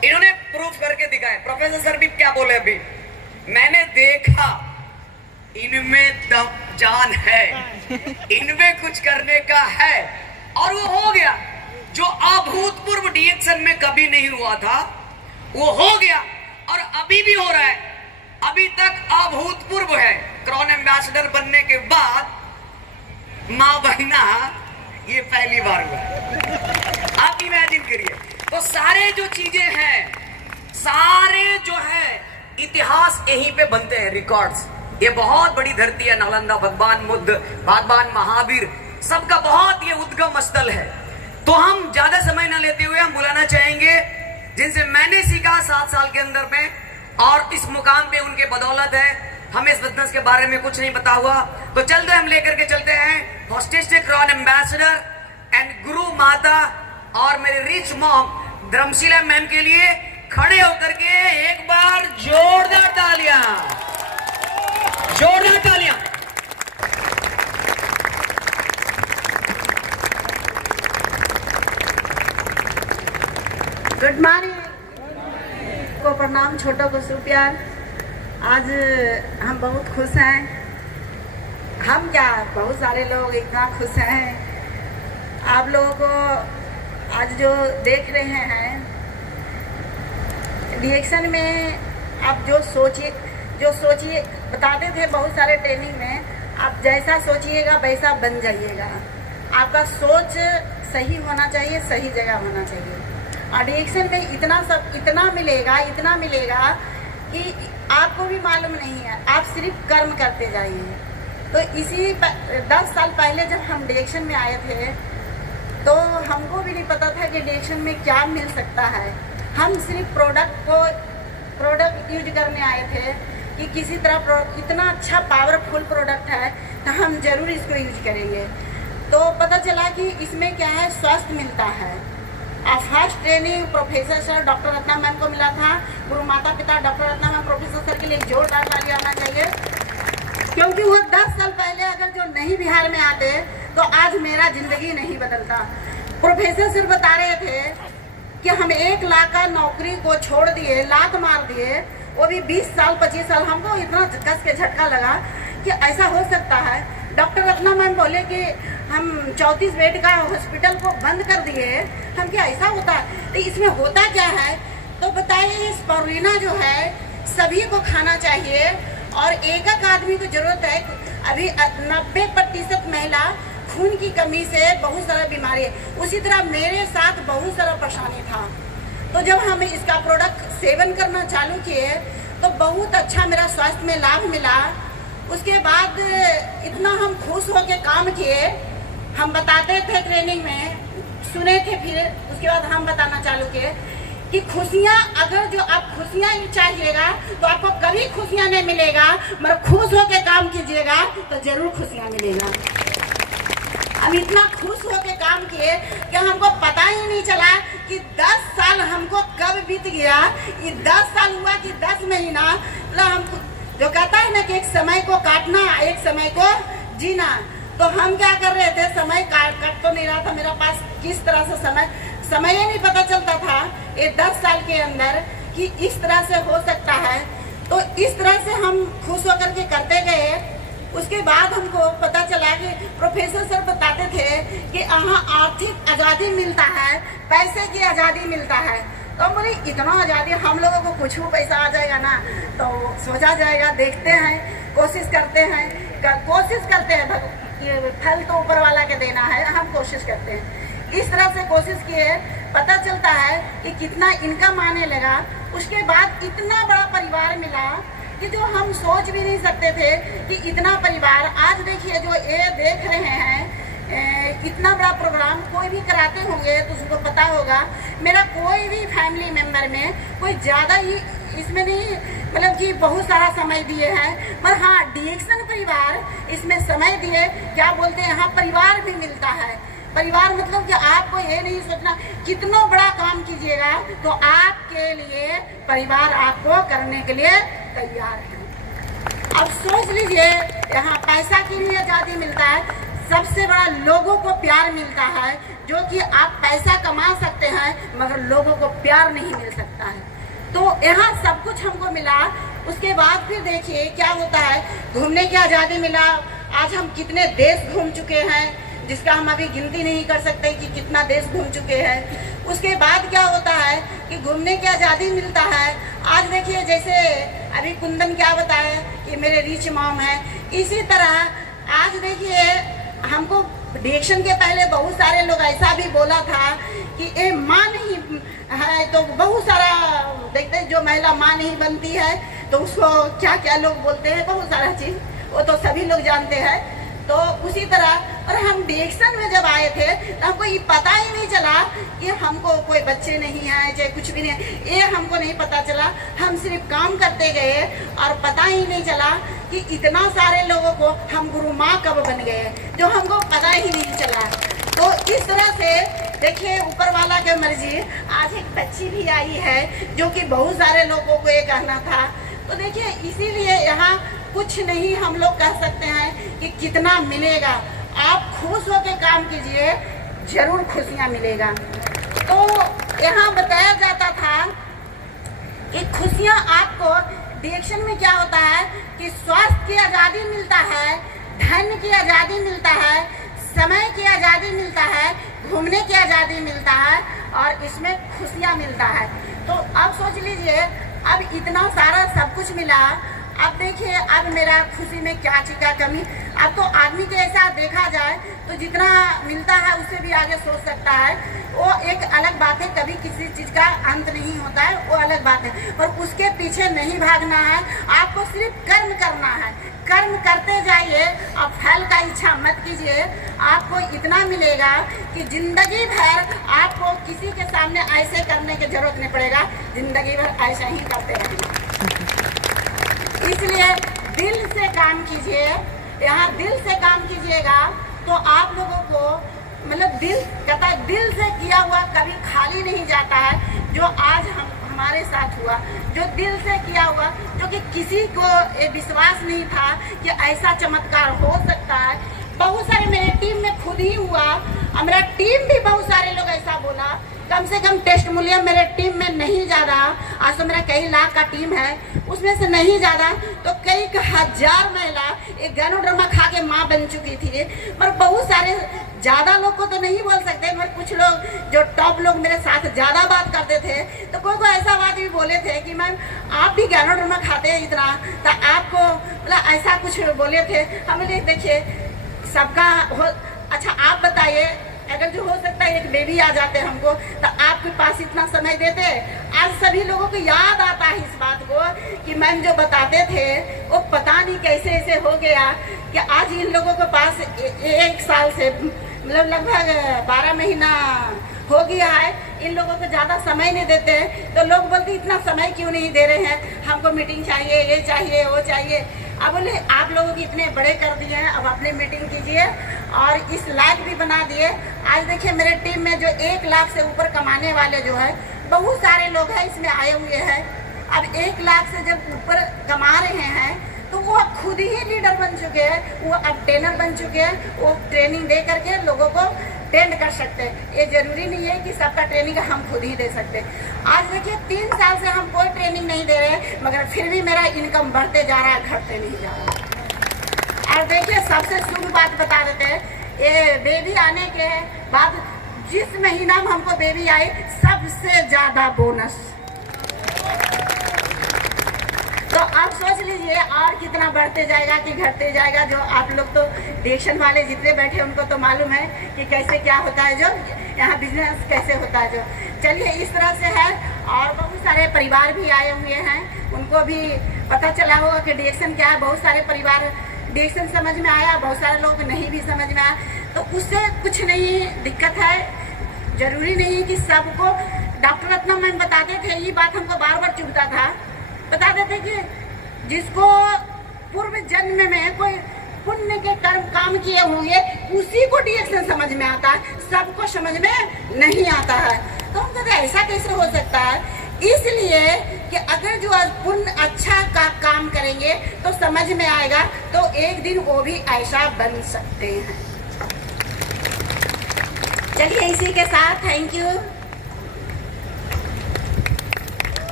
इन्होंने प्रूफ करके दिखाए। प्रोफेसर सर भी क्या बोले अभी, मैंने देखा इनमें दम जान है, इनमें कुछ करने का है, और वो हो गया। जो अभूतपूर्व डीएक्शन में कभी नहीं हुआ था वो हो गया, और अभी भी हो रहा है। अभी तक अभूतपूर्व है। क्रॉन एम्बेसडर बनने के बाद मां बनना ये पहली बार हुआ। आप इमेजिन करिए। तो सारे जो चीजें हैं, सारे जो है इतिहास यहीं पे बनते हैं, रिकॉर्ड्स। ये बहुत बड़ी धरती है, नालंदा, भगवान बुद्ध, भगवान महावीर, सबका बहुत ये उद्गम स्थल है। तो हम ज्यादा समय न लेते हुए हम बुलाना चाहेंगे जिनसे मैंने सीखा 7 साल के अंदर में, और इस मुकाम पे उनके बदौलत है। हमें इस बिजनेस के बारे में कुछ नहीं पता हुआ, तो चलते हम लेकर के चलते हैं हॉस्टिस्टिक क्रॉन एम्बेसडर एंड गुरु माता और मेरे रिच मॉम धर्मशिला मैम के लिए खड़े होकर के एक बार जोरदार तालियां, जोरदार तालियां। गुड मॉर्निंग को प्रणाम, छोटों को सुप्यार। आज हम बहुत खुश हैं। हम क्या, बहुत सारे लोग इतना खुश हैं। आप लोगों को आज जो देख रहे हैं रिएक्शन में, आप जो सोचिए बताते थे बहुत सारे ट्रेनिंग में, आप जैसा सोचिएगा वैसा बन जाइएगा। आपका सोच सही होना चाहिए, सही जगह होना चाहिए। और रिएक्शन में इतना मिलेगा कि आपको भी मालूम नहीं है, आप सिर्फ कर्म करते जाइए। तो इसी 10 साल पहले जब हम रिएक्शन में आए थे तो हमको भी नहीं पता था कि रिएक्शन में क्या मिल सकता है। हम सिर्फ प्रोडक्ट यूज करने आए थे कि किसी तरह इतना अच्छा पावरफुल प्रोडक्ट है तो हम जरूर इसको यूज करेंगे। तो पता चला कि इसमें क्या है, स्वास्थ्य मिलता है। First training professor sir doctor Ratna ma'am को मिला था। गुरु माता पिता doctor Ratna ma'am professor sir के लिए जोरदार ताली आना चाहिए, क्योंकि वो 10 साल पहले अगर जो नहीं बिहार में आते तो आज मेरा जिंदगी नहीं बदलता। प्रोफेसर सर बता रहे थे कि हम 1 लाख का नौकरी को छोड़ दिए, लात मार दिए, वो भी 20 साल 25 साल। हमको इतना कस के झटका लगा कि ऐसा हो सकता है। डॉक्टर रत्ना मैम बोले कि हम 34 बेड का हॉस्पिटल को बंद कर दिए, हम क्या ऐसा होता है? तो इसमें होता क्या है? तो बताइए, स्पारुलिना जो है सभी को खाना चाहिए, और एक आदमी को जरूरत है। अभी 90% महिला खून की कमी से बहुत सारा बीमारी है। उसी तरह मेरे साथ बहुत सारा परेशानी था। तो जब हम इसका प्रोडक्ट सेवन करना चालू किए तो बहुत अच्छा मेरा स्वास्थ्य में लाभ मिला। उसके बाद इतना हम खुश होकर काम किए। हम बताते थे ट्रेनिंग में, सुने थे, फिर उसके बाद हम बताना चालू किए कि खुशियाँ, अगर जो आप खुशियाँ चाहिएगा तो आपको कभी खुशियाँ नहीं मिलेगा, मगर खुश होकर काम कीजिएगा तो जरूर खुशियाँ मिलेगा। हम इतना खुश होकर काम किए कि हमको पता ही नहीं चला कि 10 साल हमको कब बीत गया। ये 10 साल हुआ कि 10 महीना, मतलब हमको जो कहता है ना कि एक समय को काटना, एक समय को जीना। तो हम क्या कर रहे थे, समय काट तो नहीं रहा था मेरा पास। किस तरह से समय ही नहीं पता चलता था ये 10 साल के अंदर कि इस तरह से हो सकता है। तो इस तरह से हम खुश होकर के करते गए। उसके बाद हमको पता चला कि प्रोफेसर सर बताते थे कि यहाँ आर्थिक आज़ादी मिलता है, पैसे की आज़ादी मिलता है। तो बोले इतना आज़ादी, हम लोगों को कुछ भी पैसा आ जाएगा ना तो सोचा जाएगा। देखते हैं, कोशिश करते हैं, फल तो ऊपर वाला के देना है, हम कोशिश करते हैं। इस तरह से कोशिश किए, पता चलता है कि कितना इनकम आने लगा। उसके बाद इतना बड़ा परिवार मिला कि जो हम सोच भी नहीं सकते थे कि इतना परिवार। आज देखिए, जो ये देख रहे हैं, इतना बड़ा प्रोग्राम कोई भी कराते होंगे तो उसको पता होगा। मेरा कोई भी फैमिली मेंबर में कोई ज़्यादा ही इसमें नहीं, मतलब कि बहुत सारा समय दिए हैं, पर हाँ डिएक्शन परिवार इसमें समय दिए। क्या बोलते हैं, यहाँ परिवार भी मिलता है। परिवार मतलब कि आपको ये नहीं सोचना कितना बड़ा काम कीजिएगा तो आपके लिए परिवार आपको करने के लिए तैयार है। अब सोच लीजिए, यहाँ पैसा के लिए आज़ादी मिलता है, सबसे बड़ा लोगों को प्यार मिलता है। जो कि आप पैसा कमा सकते हैं मगर लोगों को प्यार नहीं मिल सकता है। तो यहाँ सब कुछ हमको मिला, उसके बाद फिर देखिए क्या होता है, घूमने की आज़ादी मिला। आज हम कितने देश घूम चुके हैं जिसका हम अभी गिनती नहीं कर सकते कि कितना देश घूम चुके हैं। उसके बाद क्या होता है कि घूमने की आज़ादी मिलता है। आज देखिए जैसे अभी कुंदन क्या बताया कि मेरे रिच मॉम है, इसी तरह आज देखिए हमको डिएक्शन के पहले बहुत सारे लोग ऐसा भी बोला था कि ये माँ नहीं है, तो बहुत सारा देखते हैं जो महिला माँ नहीं बनती है तो उसको क्या क्या लोग बोलते हैं, बहुत सारा चीज़ वो तो सभी लोग जानते हैं। तो उसी तरह और हम डिएक्शन में जब आए थे तो हमको ये पता ही नहीं चला कि हमको कोई बच्चे नहीं हैं चाहे कुछ भी नहीं, ये हमको नहीं पता चला। हम सिर्फ काम करते गए और पता ही नहीं चला कि इतना सारे लोगों को हम गुरु माँ कब बन गए, जो हमको पता ही नहीं चला। तो इस तरह से देखिए ऊपर वाला की मर्जी। आज एक बच्ची भी आई है जो कि बहुत सारे लोगों को ये कहना था। तो देखिए इसीलिए यहाँ कुछ नहीं हम लोग कह सकते हैं कि कितना मिलेगा। आप खुश होकर काम कीजिए, जरूर खुशियाँ मिलेगा। तो यहाँ बताया जाता था कि खुशियाँ आपको डिएक्शन में क्या होता है कि स्वास्थ्य की आज़ादी मिलता है, धन की आज़ादी मिलता है, समय की आज़ादी मिलता है, घूमने की आज़ादी मिलता है और इसमें खुशियाँ मिलता है। तो अब सोच लीजिए अब इतना सारा सब कुछ मिला, अब देखिए अब मेरा खुशी में क्या चीज़ का कमी। अब तो आदमी के ऐसा देखा जाए तो जितना मिलता है उससे भी आगे सोच सकता है, वो एक अलग बात है। कभी किसी चीज़ का अंत नहीं होता है, वो अलग बात है, पर उसके पीछे नहीं भागना है। आपको सिर्फ कर्म करना है, कर्म करते जाइए और फल का इच्छा मत कीजिए। आपको इतना मिलेगा कि जिंदगी भर आपको किसी के सामने ऐसे करने की जरूरत नहीं पड़ेगा, जिंदगी भर ऐसा ही करते रहेंगे। इसलिए दिल से काम कीजिए, यहाँ दिल से काम कीजिएगा तो आप लोगों को मतलब दिल कहता है दिल से किया हुआ कभी खाली नहीं जाता है। जो आज हमारे साथ हुआ, जो दिल से किया हुआ, जो कि किसी को ये विश्वास नहीं था कि ऐसा चमत्कार हो सकता है। बहुत सारे मेरे टीम में खुद ही हुआ और मेरा टीम भी बहुत सारे लोग ऐसा बोला। कम से कम टेस्ट मूल्य मेरे टीम में नहीं ज़्यादा, आज तो मेरा कई लाख का टीम है, उसमें से नहीं ज़्यादा तो कई हजार महिला एक गैनोड्रामा खा के माँ बन चुकी थी। पर बहुत सारे ज़्यादा लोग को तो नहीं बोल सकते, मगर कुछ लोग जो टॉप लोग मेरे साथ ज़्यादा बात करते थे तो कोई ऐसा बात भी बोले थे कि मैम आप भी गैनोड्रामा खाते हैं इतना, तो आपको मतलब ऐसा कुछ बोले थे। हमें देखिए सबका हो, अच्छा आप बताइए अगर जो हो सकता है एक बेबी आ जाते हमको तो आपके पास इतना समय देते। आज सभी लोगों को याद आता है इस बात को कि मैम जो बताते थे वो पता नहीं कैसे ऐसे हो गया कि आज इन लोगों के पास एक साल से मतलब लगभग 12 महीना हो गया है, इन लोगों को ज़्यादा समय नहीं देते हैं। तो लोग बोलते इतना समय क्यों नहीं दे रहे हैं, हमको मीटिंग चाहिए, ये चाहिए, वो चाहिए। अब बोले आप लोगों को इतने बड़े कर दिए हैं, अब अपने मीटिंग कीजिए और इस लायक भी बना दिए। आज देखिए मेरे टीम में जो 1 लाख से ऊपर कमाने वाले जो है बहुत सारे लोग हैं इसमें आए हुए हैं। अब 1 लाख से जब ऊपर कमा रहे हैं तो वो अब खुद ही लीडर बन चुके हैं, वो अब ट्रेनर बन चुके हैं, वो ट्रेनिंग दे करके लोगों को ट्रेंड कर सकते हैं। ये जरूरी नहीं है कि सबका ट्रेनिंग हम खुद ही दे सकते। आज देखिए 3 साल से हम कोई ट्रेनिंग नहीं दे रहे मगर फिर भी मेरा इनकम बढ़ते जा रहा है, घटते नहीं जा रहा। और देखिए सबसे शुभ बात बता देते हैं, ये बेबी आने के बाद जिस महीना में हमको बेबी आई सबसे ज्यादा बोनस। तो आप सोच लीजिए और कितना बढ़ते जाएगा कि घटते जाएगा। जो आप लोग तो डिएक्शन वाले जितने बैठे उनको तो मालूम है कि कैसे क्या होता है, जो यहाँ बिजनेस कैसे होता है। जो चलिए इस तरह से है और बहुत सारे परिवार भी आए हुए हैं, उनको भी पता चला होगा कि डिएक्शन क्या है। बहुत सारे परिवार डिएक्शन समझ में आया, बहुत सारे लोग नहीं भी समझ में आया, तो उससे कुछ नहीं दिक्कत है। जरूरी नहीं कि सबको डॉक्टर रत्ना मैम बताते थे, ये बात हमको बार बार चुभता था, बता देते कि जिसको पूर्व जन्म में कोई पुण्य के कर्म काम किए होंगे उसी को डिएक्शन समझ में आता है, सबको समझ में नहीं आता है। तो हम कहते हैं ऐसा कैसे हो सकता है, इसलिए कि अगर जो पुण्य अच्छा का काम करेंगे तो समझ में आएगा, तो एक दिन वो भी ऐसा बन सकते हैं। चलिए इसी के साथ थैंक यू।